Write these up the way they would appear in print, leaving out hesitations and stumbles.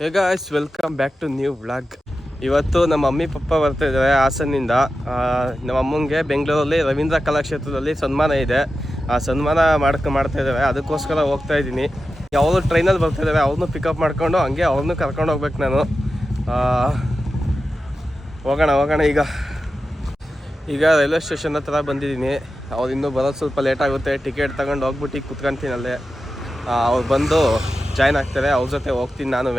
Hey guys, welcome back to new vlog. ಇವತ್ತು ನಮ್ಮ mummy papa ಬರ್ತಾ ಇದ್ದಾರೆ ಹಾಸನಿಂದ. ನಮ್ಮ ಅಮ್ಮಂಗೆ ಬೆಂಗಳೂರಲ್ಲಿ ರವೀಂದ್ರ ಕಲಾಕ್ಷೇತ್ರದಲ್ಲಿ ಸನ್ಮಾನ ಇದೆ. ಆ ಸನ್ಮಾನ ಮಾಡ್ತಾ ಇದ್ದಾರೆ. ಅದಕ್ಕೋಸ್ಕರ ಹೋಗ್ತಾ ಇದ್ದೀನಿ. ಅವರು ಟ್ರೈನಲ್ಲಿ ಬರ್ತಾ ಇದ್ದಾರೆ. ಅವ್ರನ್ನೂ ಪಿಕಪ್ ಮಾಡ್ಕೊಂಡು ಹಂಗೆ ಅವ್ರನ್ನೂ ಕರ್ಕೊಂಡು ಹೋಗ್ಬೇಕು ನಾನು. ಹೋಗೋಣ ಈಗ ರೈಲ್ವೆ ಸ್ಟೇಷನ್ ಹತ್ರ ಬಂದಿದ್ದೀನಿ. ಅವ್ರು ಇನ್ನೂ ಬರೋದು ಸ್ವಲ್ಪ ಲೇಟ್ ಆಗುತ್ತೆ. ಟಿಕೆಟ್ ತಗೊಂಡು ಹೋಗ್ಬಿಟ್ಟು ಕುತ್ಕೊಂತೀನಿ ಅಲ್ಲೇ. ಅವ್ರು ಬಂದು ಜಾಯ್ನ್ ಆಗ್ತಾರೆ. ಅವ್ರ ಜೊತೆ ಹೋಗ್ತೀನಿ ನಾನು.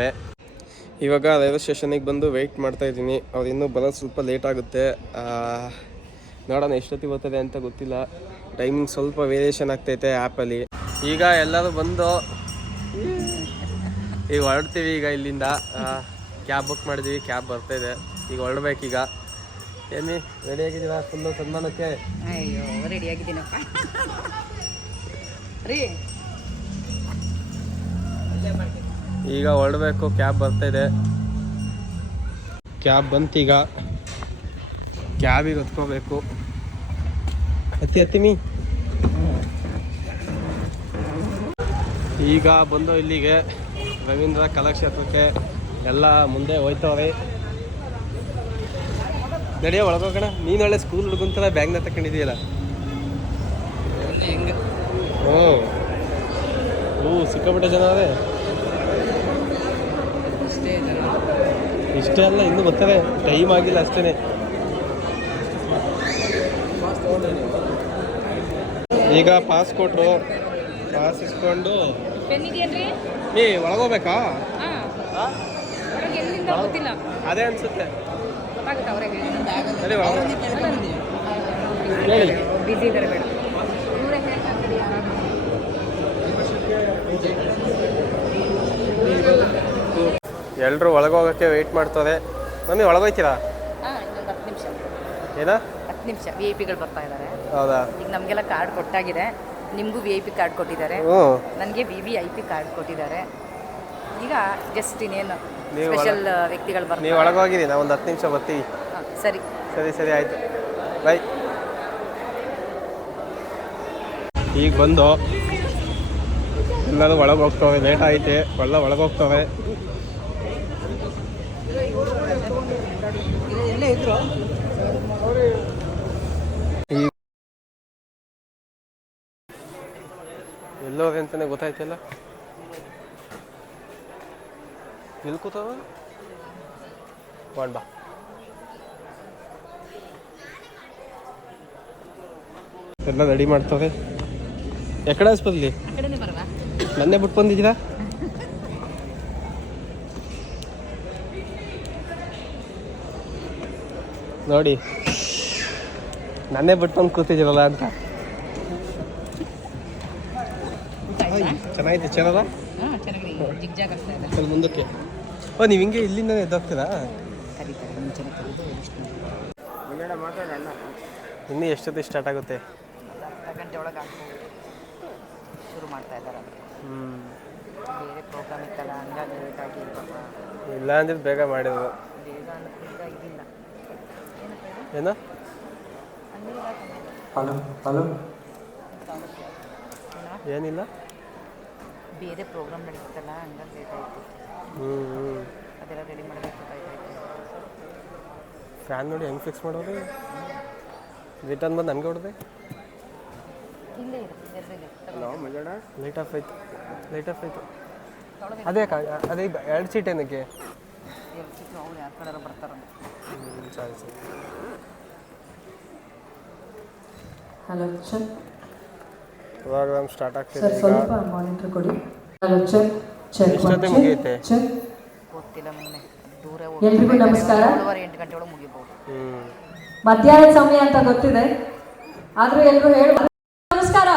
ಇವಾಗ ರೈಲ್ವೆ ಸ್ಟೇಷನಿಗೆ ಬಂದು ವೆಯ್ಟ್ ಮಾಡ್ತಾಯಿದ್ದೀನಿ. ಅವ್ರು ಇನ್ನೂ ಬರೋದು ಸ್ವಲ್ಪ ಲೇಟ್ ಆಗುತ್ತೆ. ನೋಡೋಣ ಎಷ್ಟೊತ್ತಿಗೆ ಬರ್ತದೆ ಅಂತ ಗೊತ್ತಿಲ್ಲ. ಟೈಮಿಂಗ್ ಸ್ವಲ್ಪ ವೇರಿಯೇಷನ್ ಆಗ್ತೈತೆ ಆ್ಯಪಲ್ಲಿ. ಈಗ ಎಲ್ಲರೂ ಬಂದು ಈಗ ಹೊರಡ್ತೀವಿ. ಈಗ ಇಲ್ಲಿಂದ ಕ್ಯಾಬ್ ಬುಕ್ ಮಾಡಿದ್ದೀವಿ. ಕ್ಯಾಬ್ ಬರ್ತಾಯಿದೆ. ಈಗ ಹೊರಡ್ಬೇಕೀಗ. ಏನಿ ರೆಡಿ ಆಗಿದ್ದೀರಾ ಫುಲ್ಲು ಸನ್ಮಾನಕ್ಕೆ? ಅಯ್ಯೋ ರೆಡಿ ಆಗಿದ್ದೀನಪ್ಪ ರೀ. ಈಗ ಹೊರಡಬೇಕು. ಕ್ಯಾಬ್ ಬರ್ತಾಯಿದೆ. ಕ್ಯಾಬ್ ಬಂತೀಗ. ಕ್ಯಾಬಿಗೆ ಹೊತ್ಕೋಬೇಕು. ಹತ್ತೀನಿ. ಈಗ ಬಂದು ಇಲ್ಲಿಗೆ ರವೀಂದ್ರ ಕಲಾಕ್ಷೇತ್ರಕ್ಕೆ ಎಲ್ಲ ಮುಂದೆ ಹೋಯ್ತವ್ರೆ. ನಡೆಯೋ ಒಳಗೋಗೋಣ. ನೀನು ಒಳ್ಳೆ ಸ್ಕೂಲ್ ಹುಡುಗಂತರ ಬ್ಯಾಗ್ನ ತಗೊಂಡಿದೆಯಲ್ಲ. ಹ್ಞೂ ಸಿಕ್ಕಾಪಟ್ಟೆ ಜನ ಅದೇ. ಇಷ್ಟೇ ಅಲ್ಲ, ಇನ್ನೂ ಬರ್ತಾರೆ. ಟೈಮ್ ಆಗಿಲ್ಲ ಅಷ್ಟೇ. ಈಗ ಪಾಸ್ ಕೊಟ್ಟರು. ಪಾಸ್ ಇಸ್ಕೊಂಡು ಒಳಗೋಗ್ಬೇಕಾ? ಅದೇ ಅನ್ಸುತ್ತೆ. ಎಲ್ಲರೂ ಒಳಗೋಗಕ್ಕೆ ವೆಯ್ಟ್ ಮಾಡ್ತಾರೆ. ಮಮ್ಮಿ ಒಳಗೋಯ್ತೀರಾ? ಏನ 10 ನಿಮಿಷ VIP ಬರ್ತಾ ಇದ್ದಾರೆ. ಹೌದಾ? ಈಗ ನಮಗೆಲ್ಲ ಕಾರ್ಡ್ ಕೊಟ್ಟಾಗಿದೆ. ನಿಮಗೂ VIP ಕಾರ್ಡ್ ಕೊಟ್ಟಿದ್ದಾರೆ. ನನಗೆ VVIP ಕಾರ್ಡ್ ಕೊಟ್ಟಿದ್ದಾರೆ. ಈಗ ಜಸ್ಟ್ ಇನ್ನೇನು ಸ್ಪೆಷಲ್ ವ್ಯಕ್ತಿಗಳು ಬರ್ತಾರೆ. ನೀವು ಒಳಗೋಗಿರಿ, ನಾವು ಒಂದು 10 ನಿಮಿಷ ಬರ್ತೀವಿ. ಸರಿ ಆಯಿತು. ಬೈ. ಈಗ ಬಂದು ಎಲ್ಲರೂ ಒಳಗೆ ಹೋಗ್ತವೆ. ಲೇಟ್ ಐತೆ. ಒಳಗೆ ಹೋಗ್ತವೆ. ಎಲ್ಲೋದೆ ಅಂತಾನೆ ಗೊತ್ತಾಯ್ತಲ್ಲ. ಎಲ್ಲಿ ಕೂತವ? ಬಾ. ಎಲ್ಲ ರೆಡಿ ಮಾಡ್ತವೆ. ಎಕಡೆ ಆಸ್ಪತ್ರೆ ನನ್ನೇ ಬಿಟ್ಟು ಬಂದಿದ್ದೀರಾ? ನೋಡಿ, ನನ್ನೇ ಬಿಟ್ಟು ಬಂದು ಕೂತಿದ್ದೀರಲ್ಲ ಅಂತ. ಚೆನ್ನಾಗಿದೆ. ಚೆನ್ನಾಗ ಸ್ವಲ್ಪ ಮುಂದಕ್ಕೆ. ನೀವು ಹಿಂಗೆ ಇಲ್ಲಿಂದ ಎದ್ದೋಗ್ತೀರಾ? ಇನ್ನೂ ಎಷ್ಟೊತ್ತಿಗೆ ಸ್ಟಾರ್ಟ್ ಆಗುತ್ತೆ? ಅರ್ಧ ಗಂಟೆ ಒಳಗೆ ಶುರು ಮಾಡ್ತಾ ಇದ್ದಾರೆ. ಬೇರೆ ಪ್ರೋಗ್ರಾಮ್ ಇತ್ತಲ್ಲ, ಹಂಗಾಗಿ ಲೇಟಾಗಿ. ಇಲ್ಲ ಅಂದ್ರೆ ಬೇಗ ಮಾಡಿದ್ರು. ಬೇಗ ಅನ್ನೋದು ಇದಿಲ್ಲ. ಏನು? ಹಲೋ ಏನಿಲ್ಲ. ಬೇರೆ ಪ್ರೋಗ್ರಾಮ್ ನಡೀತಲ್ಲ, ಹಂಗಾಗಿ ಲೇಟ್ ಆಯಿತು. ಅದೆಲ್ಲ ರೆಡಿ ಮಾಡಬೇಕಾಯ್ತು. ಫ್ಯಾನ್ ನೋಡಿ ಹೆಂಗೆ ಫಿಕ್ಸ್ ಮಾಡೋದು? ರಿಟರ್ನ್ ಬಂದು ನನಗೆ ಹೊಡೆದೆ. ಲೈಟ್ ಆಫ್ ಆಯ್ತು. ಅದೇ 2 ಸೀಟ್ ಏನಕ್ಕೆ? 2 ಸೀಟ್ ಅವ್ರು ಯಾರ ಕಡೆ ಬರ್ತಾರೆ. ಸರಿ. Hello check. ಪ್ರೋಗ್ರಾಮ್ ಸ್ಟಾರ್ಟ್ ಆಗ್ತಿದೆ. ಸ್ವಲ್ಪ ಮಾನಿಟರ್ ಕೊಡಿ. Hello check. ಮುಗಿಯುತ್ತೆ. ಗೊತ್ತಿಲ್ಲ ಮೊನ್ನೆ ದೂರ. ಎಲ್ರಿಗೂ ನಮಸ್ಕಾರ. 8 ಗಂಟೆ ಒಳಗೆ ಮುಗಿಬಹುದು. ಮಧ್ಯಾಹ್ನದ ಸಮಯ ಅಂತ ಗೊತ್ತಿದೆ, ಆದ್ರೂ ಎಲ್ಲರೂ ಹೇಳಿ ನಮಸ್ಕಾರ.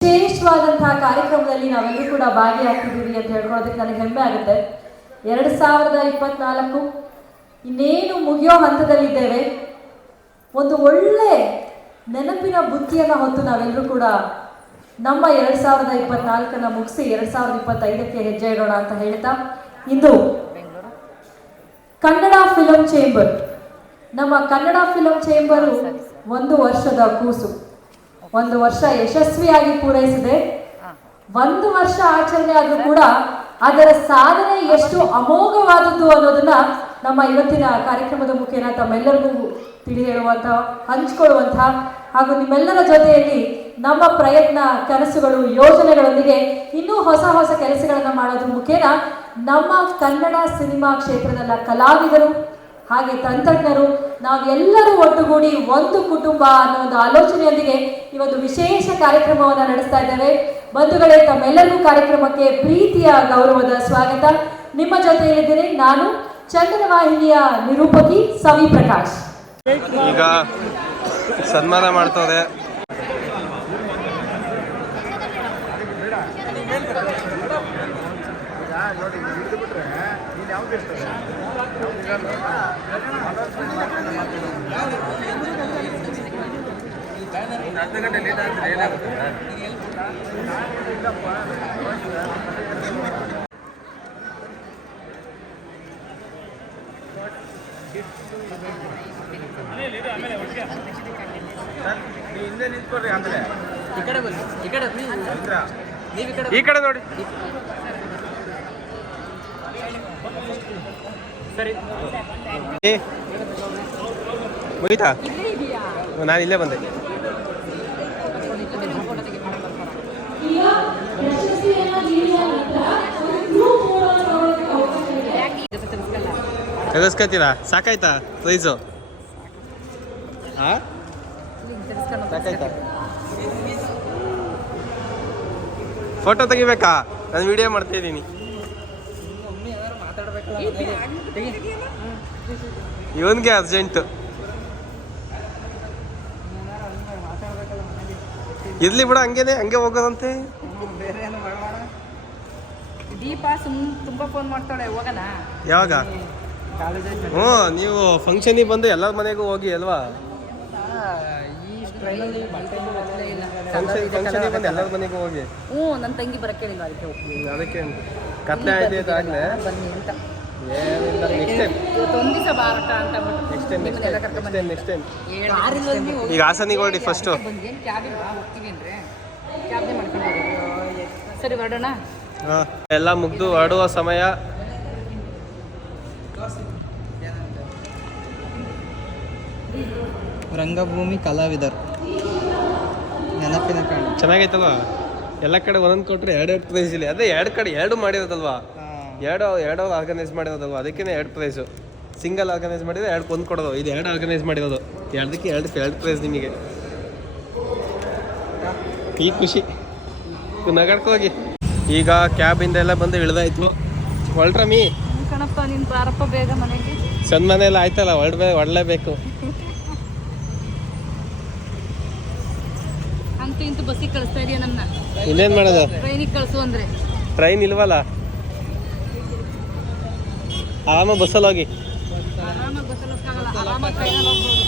ವಿಶೇಷವಾದಂತಹ ಕಾರ್ಯಕ್ರಮದಲ್ಲಿ ನಾವೆಲ್ಲರೂ ಕೂಡ ಭಾಗಿಯಾಗ್ತಿದ್ದೀವಿ ಅಂತ ಹೇಳ್ಕೊಳ್ಳೋದಕ್ಕೆ ನನಗೆ ಹೆಮ್ಮೆ ಆಗುತ್ತೆ. 2024 ಇನ್ನೇನು ಮುಗಿಯೋ ಹಂತದಲ್ಲಿದ್ದೇವೆ. ಒಂದು ಒಳ್ಳೆ ನೆನಪಿನ ಬುತ್ತಿಯನ್ನು ಹೊತ್ತು ನಾವೆಲ್ಲರೂ ಕೂಡ ನಮ್ಮ 2024 ಮುಗಿಸಿ 2025ಕ್ಕೆ ಹೆಜ್ಜೆ ಇಡೋಣ ಅಂತ ಹೇಳ್ತಾ, ಇಂದು ಕನ್ನಡ ಫಿಲಂ ಚೇಂಬರ್, ನಮ್ಮ ಕನ್ನಡ ಫಿಲಂ ಚೇಂಬರು 1 ವರ್ಷದ ಕೂಸು. 1 ವರ್ಷ ಯಶಸ್ವಿಯಾಗಿ ಪೂರೈಸಿದೆ. 1 ವರ್ಷ ಆಚರಣೆ ಆದ್ರೂ ಕೂಡ ಅದರ ಸಾಧನೆ ಎಷ್ಟು ಅಮೋಘವಾದದ್ದು ಅನ್ನೋದನ್ನ ನಮ್ಮ ಇವತ್ತಿನ ಕಾರ್ಯಕ್ರಮದ ಮುಖೇನ ತಮ್ಮೆಲ್ಲರಿಗೂ ತಿಳಿ ಹೇಳುವಂತ, ಹಂಚಿಕೊಳ್ಳುವಂತ ಹಾಗೂ ನಿಮ್ಮೆಲ್ಲರ ಜೊತೆಯಲ್ಲಿ ನಮ್ಮ ಪ್ರಯತ್ನ, ಕನಸುಗಳು, ಯೋಜನೆಗಳೊಂದಿಗೆ ಇನ್ನೂ ಹೊಸ ಹೊಸ ಕೆಲಸಗಳನ್ನ ಮಾಡೋದ್ರ ಮುಖೇನ ನಮ್ಮ ಕನ್ನಡ ಸಿನಿಮಾ ಕ್ಷೇತ್ರದಲ್ಲ ಕಲಾವಿದರು ಹಾಗೆ ತಂತ್ರಜ್ಞರು ನಾವೆಲ್ಲರೂ ಒಟ್ಟುಗೂಡಿ ಒಂದು ಕುಟುಂಬ ಅನ್ನೋ ಒಂದು ಆಲೋಚನೆಯೊಂದಿಗೆ ಈ ಒಂದು ವಿಶೇಷ ಕಾರ್ಯಕ್ರಮವನ್ನು ನಡೆಸ್ತಾ ಇದ್ದೇವೆ. ಬಂಧುಗಳೇ, ತಮ್ಮೆಲ್ಲರಿಗೂ ಕಾರ್ಯಕ್ರಮಕ್ಕೆ ಪ್ರೀತಿಯ ಗೌರವದ ಸ್ವಾಗತ. ನಿಮ್ಮ ಜೊತೆಯಲ್ಲಿದ್ದೇನೆ ನಾನು ಚಂದನ ವಾಹಿನಿಯ ನಿರೂಪಕಿ ಸವಿ ಪ್ರಕಾಶ್. ಈಗ ಸನ್ಮಾನ ಮಾಡ್ತವ್ರೆ. ಈ ಕಡೆ ನೋಡಿ. ಸರಿ ಮುಗಿತಾ? ನಾನು ಇಲ್ಲೇ ಬಂದೆ. ತೆಗೆಸ್ಕೊತೀರಾ? ಸಾಕಾಯ್ತಾ ಪ್ರೈಸು? ಸಾಕಾಯ್ತಾ? ಫೋಟೋ ತೆಗಿಬೇಕಾ? ನಾನು ವಿಡಿಯೋ ಮಾಡ್ತಿದ್ದೀನಿ. ಇವನ್ಗೆ ಅರ್ಜೆಂಟು. ಇರ್ಲಿ ಬಿಡ, ಹಂಗೆ ಹೋಗೋದಂತೆ. ದೀಪ ತುಂಬಾ ಫೋನ್ ಮಾಡ್ತಾಳೆ, ಹೋಗೋಣ ಯಾವಾಗ? ನೀವು ಫಂಕ್ಷನಿಗೆ ಬಂದು ಎಲ್ಲರ ಮನೆಗೂ ಹೋಗಿ ಅಲ್ವಾ? ಫಂಕ್ಷನಿಗೆ ಬಂದು ಎಲ್ಲರ ಮನೆಗೂ ಹೋಗಿ. ನನ್ನ ತಂಗಿ ಬರಕ್ಕೆ ಹೇಳಿಲ್ಲ, ಅದಕ್ಕೆ ಕತ್ಲೆ ಆಯ್ತು ಆಗ್ಲೇ ಬನ್ನಿ ಅಂತ. ನೆಕ್ಸ್ಟ್ ಟೈಮ್ ಈಗ ಹಾಸನಿಗೆ ಹೊರಡಿ ಫಸ್ಟು. ಸರಿ ಹೊರಡೋಣ. ಎಲ್ಲ ಮುಗ್ದು ಹೊರಡುವ ಸಮಯ. ರಂಗಭೂಮಿ ಕಲಾವಿದರು ನೆನಪಿನ ಕಾರಣ ಚೆನ್ನಾಗೈತಲ್ವಾ? ಎಲ್ಲ ಕಡೆ ಒಂದೊಂದು ಕೊಟ್ಟರೆ 2 ಪ್ರೈಸ್ ಇಲ್ಲ. ಅದೇ 2 ಕಡೆ 2 ಮಾಡಿರೋದಲ್ವಾ? ಎರಡು ಆರ್ಗನೈಸ್ ಮಾಡಿರೋದಲ್ವ, ಅದಕ್ಕೇ 2 ಪ್ರೈಸು. ಸಿಂಗಲ್ ಆರ್ಗನೈಸ್ ಮಾಡಿದ್ರೆ 2 1 ಕೊಡೋದು. ಇದು 2 ಆರ್ಗನೈಸ್ ಮಾಡಿರೋದು, 2ಕ್ಕೆ 2 ಪ್ರೈಸ್ ನಿಮಗೆ. ಈ ಖುಷಿ ನಗಡ್ಕೊ ಹೋಗಿ. ಈಗ ಕ್ಯಾಬಿಂದ ಎಲ್ಲ ಬಂದು ಇಳ್ದಾಯ್ತು. ಹೊರಟ್ರಮ್ಮಿ ಕಣಪ್ಪ, ನೀನು ಬಾರಪ್ಪ ಬೇಗ ಮನೆಗೆ. ಸಣ್ಣ ಎಲ್ಲ ಆಯ್ತಲ್ಲ, ಹೊರಡಲೇಬೇಕು. ಅಂತೂ ಇಂತೂ ಬಸ್ಸಿಗೆ ಕಳಿಸ್ತಾ ಇದೆಯಾ ನಮ್ಮನ್ನ? ಇನ್ನೇನು ಮಾಡೋದು? ಟ್ರೈನಿಗೆ ಕಳಿಸು ಅಂದರೆ ಟ್ರೈನ್ ಇಲ್ವಲ್ಲ, ಆರಾಮ ಬಸ್ಸಲ್ಲಿ ಹೋಗಿ. ಆರಾಮಾಗಿ ಬಸ್ಸಲ್ಲಿ ಹೋಗಕ್ಕಾಗಲ್ಲ, ಆರಾಮಾಗಿ ಟ್ರೈನಲ್ಲಿ ಹೋಗ್ಬೋದು.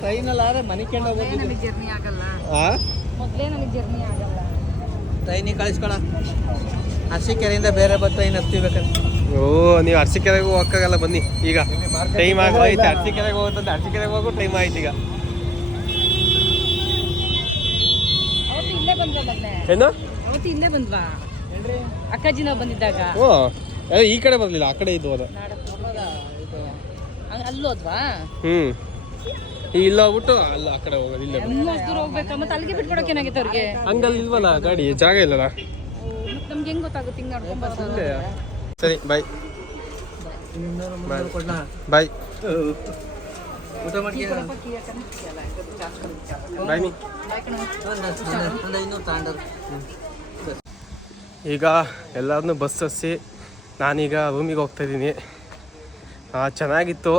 ಟ್ರೈನಲ್ಲಿ ಆದರೆ ಮನೆ ಕೆಂಡ ಮೊದಲೇ ನನಗೆ ಜರ್ನಿ ಆಗಲ್ಲ. ಟ್ರೈನಿಗೆ ಕಳಿಸ್ಕೊಳ. ಅರಸೀಕೆರೆಯಿಂದ ಬೇರೆ ಬಸ್ ಟ್ರೈನ್ ಹತ್ತಿಬೇಕಂತ. ನೀವು ಅರಸೀಕೆರೆಗೂ ಹೋಗಕ್ಕಾಗಲ್ಲ, ಬನ್ನಿ. ಈಗ ಟೈಮ್ ಆಗೋಯ್ತು. ಅರಸೀಕೆರೆಗೆ ಹೋಗುತ್ತಂತ, ಅರಸೀಕೆರೆಗೆ ಹೋಗೋ ಟೈಮ್ ಆಯ್ತು ಈಗ. ಅವತ್ತು ಇಲ್ಲೇ ಬಂದ್ವಾ? ಏನು ಅವತ್ತು ಇಲ್ಲೇ ಬಂದ್ವಾ? ಅಕ್ಕಾಜಿ ನಾವು ಬಂದಿದ್ದಾಗ. ಈ ಕಡೆ ಬರ್ಲಿಲ್ಲ, ಆ ಕಡೆ ಇದ್ದು ಹೋದ. ಅಲ್ಲೋದ್ವಾ? ಇಲ್ಲ ಹೋಗ್ಬಿಟ್ಟು ಅಲ್ಲ ಆ ಕಡೆ ಹೋಗೋದು. ಇಲ್ಲ ದೂರ ಹೋಗ್ಬೇಕಾ? ಮತ್ತೆ ಅಲ್ಲಿಗೆ ಬಿಟ್ಕೊಡಕ್ಕೆ ಏನಾಗಿತ್ತು ಅವ್ರಿಗೆ? ಹಂಗಲ್ಲಿ ಇಲ್ವಲ್ಲ ಗಾಡಿ, ಜಾಗ ಇಲ್ಲಲ್ಲ. ನಮ್ಗೆ ಹೆಂಗ್ ಗೊತ್ತಾಗುತ್ತೆ? ಹಿಂಗೆ ನಡ್ಕೊಂಡ್ ಬರ್ತಾರೆ. ಸರಿ, ಬಾಯ್ ಬಾಯ್. ಊಟ ಮಾಡಿ ಬಾಯ್. ಈಗ ಎಲ್ಲರನ್ನೂ ಬಸ್ ಹತ್ಸಿ ನಾನೀಗ ರೂಮಿಗೆ ಹೋಗ್ತಾಯಿದ್ದೀನಿ. ಚೆನ್ನಾಗಿತ್ತು.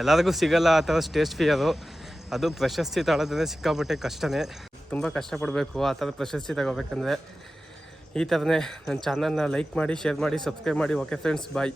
ಎಲ್ಲರಿಗೂ ಸಿಗಲ್ಲ ಆ ಥರ ಸ್ಟೇಜ್ ಫಿಯರು. ಅದು ಪ್ರಶಸ್ತಿ ತಗೊಳ್ಳೋದಂದರೆ ಸಿಕ್ಕಾಪಟ್ಟೆ ಕಷ್ಟನೇ, ತುಂಬ ಕಷ್ಟಪಡಬೇಕು ಆ ಥರ ಪ್ರಶಸ್ತಿ ತಗೋಬೇಕಂದ್ರೆ. ಈ ಥರನೇ ನನ್ನ ಚಾನಲ್ನ ಲೈಕ್ ಮಾಡಿ, ಶೇರ್ ಮಾಡಿ, ಸಬ್ಸ್ಕ್ರೈಬ್ ಮಾಡಿ. ಓಕೆ ಫ್ರೆಂಡ್ಸ್, ಬಾಯ್.